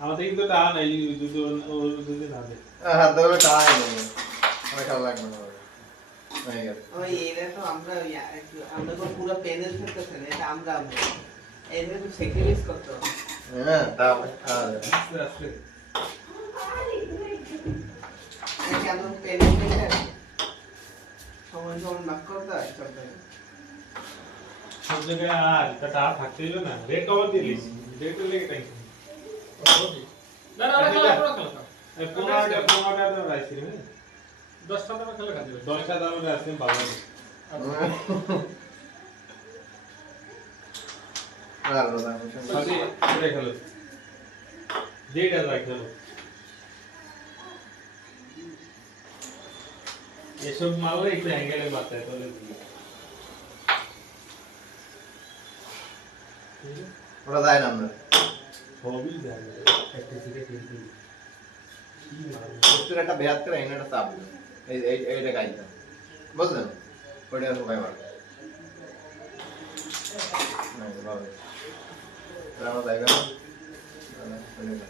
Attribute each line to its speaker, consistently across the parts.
Speaker 1: আমাদের কিন্তু টাকা নাই যদি ও- ও যদি না দেয়
Speaker 2: আহ, হাত ধরে টাই নেই। আমার খেলা লাগবে না। হয়ে গেছে।
Speaker 3: ওই এটা তো আমরা ওই একটু- আমরা তো পুরো প্যানেল খেলতেছে না এটা আমরা আমরা এদের তো স্যাক্রিফাইস করতে হবে
Speaker 2: হ্যাঁ,
Speaker 1: আস্তে আস্তে
Speaker 3: ভাগ করতে হয় সব জায়গায়
Speaker 1: আর থাকতে হইল না রেট কভার দিয়ে দিস রেট লেগে
Speaker 4: না না
Speaker 1: পনেরোটা পনেরোটা
Speaker 4: দশটা ধরে খেলা খাতে
Speaker 1: দশটা দামের আছে ভালো লাগে
Speaker 2: আর দাদা, আমি শুনলাম।
Speaker 1: সবই এটা খেলো যেটা যায় খেলো এসব মালরে একটু অ্যাঙ্গেলে বাঁচায় তাহলে
Speaker 2: ওরা যায় না আমরা।
Speaker 1: সবই যায় একটা থেকে কিন্তু
Speaker 2: একটা বেহাত করে একটা চাপ। এই- এই- এইটা গাইতাম। বুঝলেন? ওইটা সবাই। না, এটা ভালো। এটা আমার জায়গা না। না, না, ওইটা না।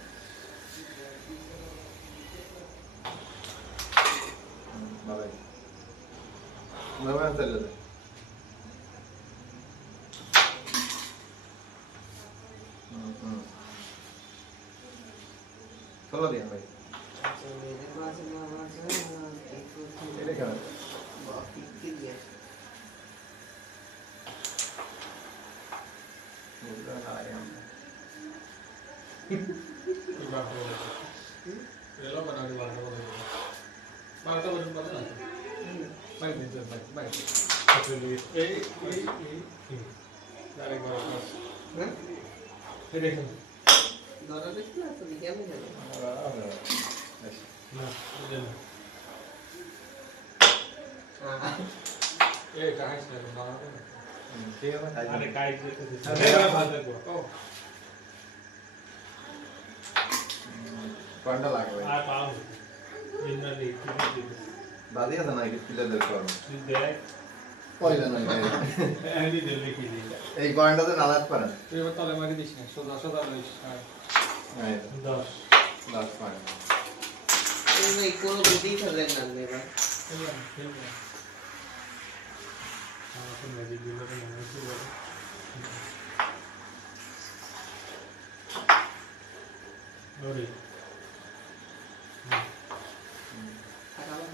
Speaker 2: হুম,
Speaker 3: হ্যাঁ
Speaker 1: এই দেখুন
Speaker 3: ধরা দেখতে না তো দিকে আমি যাব
Speaker 2: বেশ।
Speaker 1: না এটা না
Speaker 4: এই কাহিস না বানাতে না
Speaker 2: হুম, ঠিক আছে খাই
Speaker 1: আরে
Speaker 2: যান।
Speaker 1: কাই যেতে দিছে
Speaker 2: আরে,
Speaker 1: আরে ভালো থাকব
Speaker 4: ও
Speaker 2: কোনটা লাগবে
Speaker 1: আর পাও ইন্না নেই
Speaker 2: দাদি আছে নাকি করো
Speaker 1: তুই দেখ
Speaker 2: পয়লা নয়
Speaker 1: আমি দিলে কি দিই
Speaker 2: এই কয়েনটাতে না লাগতে পারে
Speaker 4: তুই এবার তলে মারি দিস না সোজা সোজা লইস হ্যাঁ
Speaker 2: এই তো,
Speaker 1: দশ
Speaker 2: দশ পয়েন্ট
Speaker 3: এই কোনো বুদ্ধি ফেলেন না এবার
Speaker 1: ম্যাজিক দিলে তো মনে হচ্ছে ওরে
Speaker 3: টাকা পয়সা করে দিস।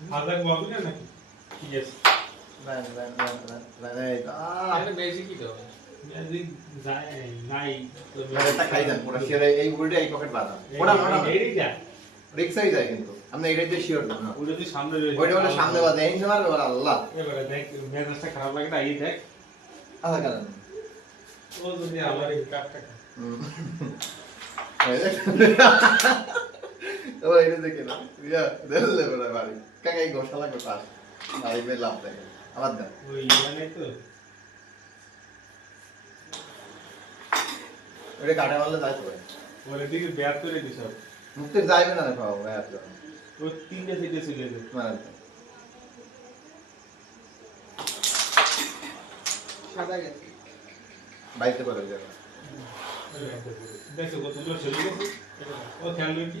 Speaker 2: দাঁড়ান।
Speaker 1: আদাক বাবু না নাকি ইয়েস
Speaker 2: দাঁড়ান, দাঁড়ান, দাঁড়ান, দাঁড়ান, দাঁড়ান, আহ!
Speaker 4: এটা বেশি কি দাও
Speaker 1: সামনে
Speaker 2: আল্লাহ।
Speaker 1: দেখ খারাপ লাগে না এই দেখ।
Speaker 2: আচ্ছা, কারণ।
Speaker 1: ও যদি আমার এই
Speaker 2: এই দেখ। এটা দেখলে বাড়ি। কাকা, এই বাড়ি লাভ দেখে। আবার দেখ।
Speaker 1: ওই মানে তো
Speaker 2: ওইটা কাটে মারলে যায় তো ভাই।
Speaker 1: ওর দিকে ব্যাট করে দিছ
Speaker 2: মুক্তি যাইবে না রে বাবা, ভাই, আর
Speaker 1: তিনটে থেকে চলে যাবে।
Speaker 3: সাদা গেছে
Speaker 2: বাইতে পারে।
Speaker 1: দেখো কতগুলো চলে গেছে ও খেলবে কি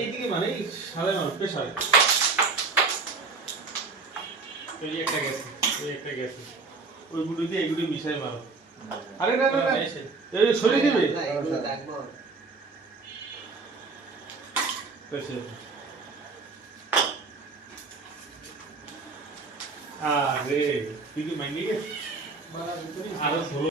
Speaker 4: এইদিকে মানে সাড়ে মানুষ পেশারে
Speaker 1: এই একটা গেছে এই একটা গেছে। ওই গুটি দিয়ে এই মিশাই মারো। আরে না না না। এই সরে দিবে।
Speaker 3: না, এগুলো দাগ বল।
Speaker 1: পেছে আরে তুই কি মাইনি আরও